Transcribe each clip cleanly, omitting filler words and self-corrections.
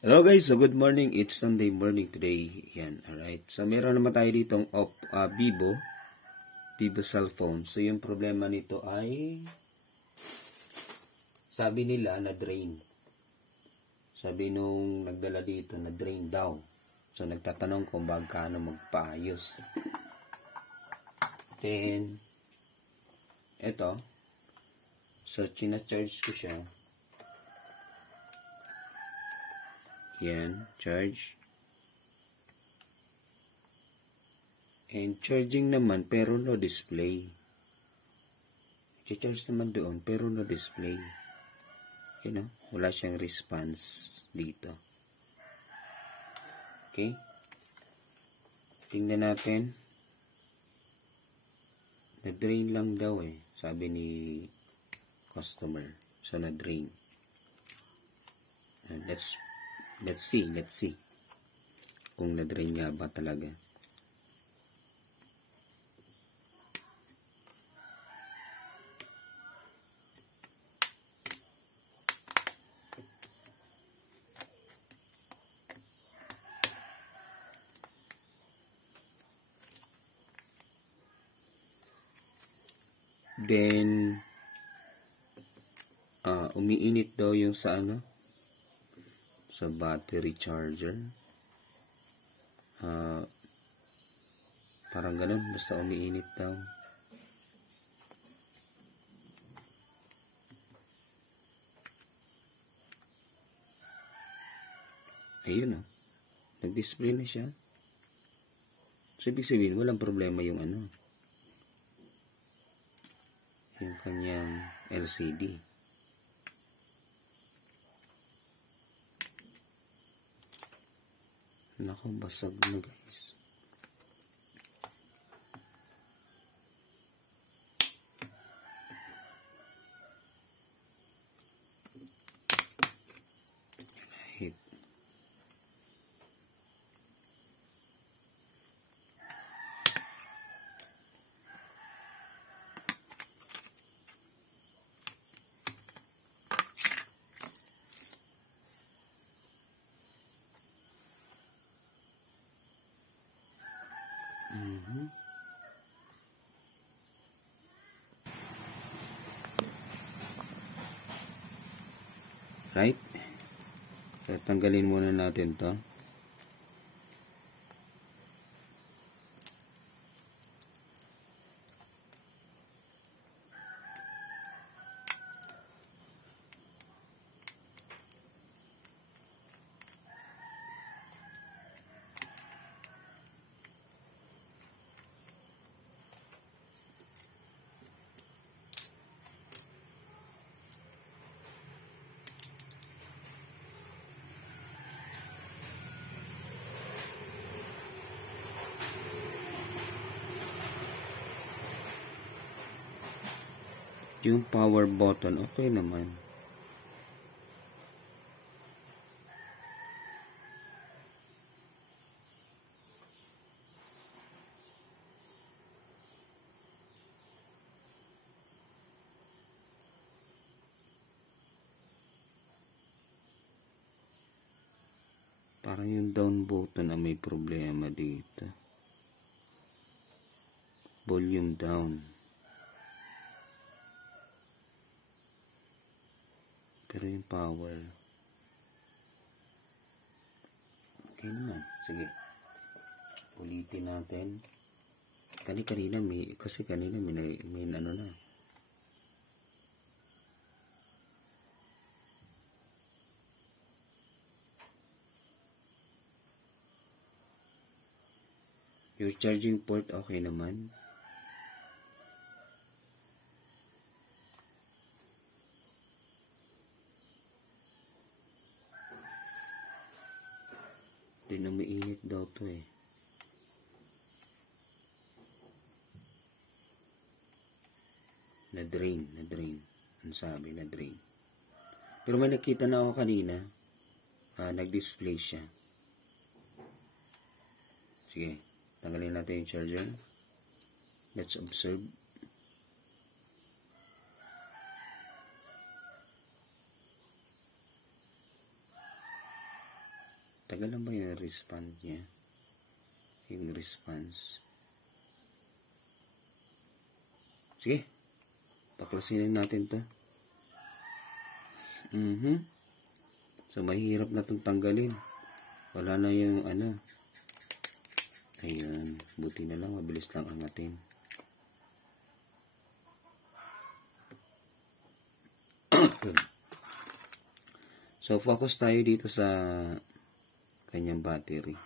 Hello guys, so good morning. It's Sunday morning today. Yan, alright. So meron naman tayo ditong Vivo cellphone. So yung problema nito ay sabi nila na drain. Sabi nung nagdala dito na drain daw. So nagtatanong kung magkano magpaayos. Then eto. So china-charge ko siya. Yan, charge. And charging naman pero no display. I-charge naman doon pero no display. You know, wala siyang response dito. Okay? Tingnan natin. Na-drain lang daw sabi ni customer. So na-drain. Let's see kung na-drain nga ba talaga. Then umiinit daw yung sa sa battery charger. Parang ganun, basta umiinit daw. Ayun nag-display na siya. So ibig sabihin walang problema yung yung kanyang LCD. Nako, basag na guys. Right. Right? So, tanggalin muna natin to. Yung power button, okay naman. Parang yung down button may problema dito. Volume down. Pero yung power okay naman. Sige, ulitin natin. Kanina may na yung charging port okay naman. Din umiinit daw to na-drain. Ang sabi na-drain. Pero may nakita na ako kanina, nag-display siya. Sige, tanggalin natin yung charger. Let's observe. Tagal lang ba yung response niya? Yung response. Sige. Paklasinin natin to. So, mahirap na itong tanggalin. Wala na yung ano. Ayan. Buti na lang. Mabilis lang angatin. So, focus tayo dito sa kanyang battery.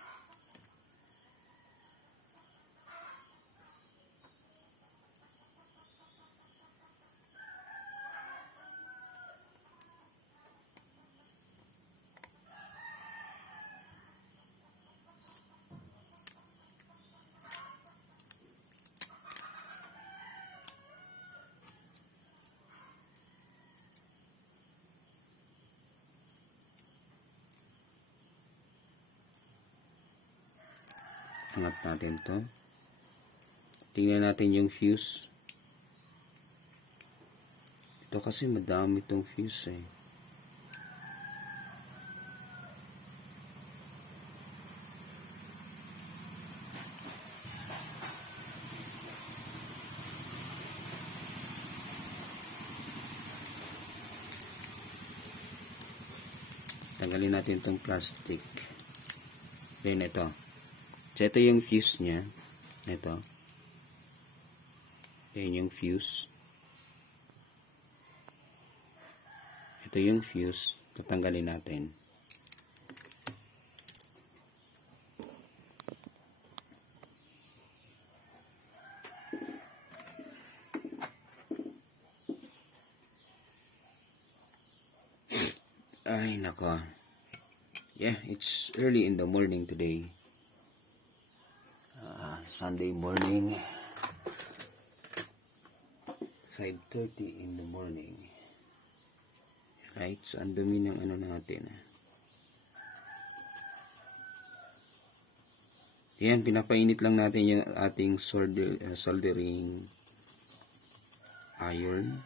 Angat natin to. Tingnan natin yung fuse. Ito kasi madami itong fuse eh. Tanggalin natin itong plastic. Then ito. So, ito yung fuse niya. Ito. Ayan yung fuse. Ito yung fuse. Tatanggalin natin. Ay, nako. Yeah, it's early in the morning today. Sunday morning, 5:30 in the morning. Right, so ang dumi ng ano natin. Yan, pinapainit lang natin yung ating soldering iron.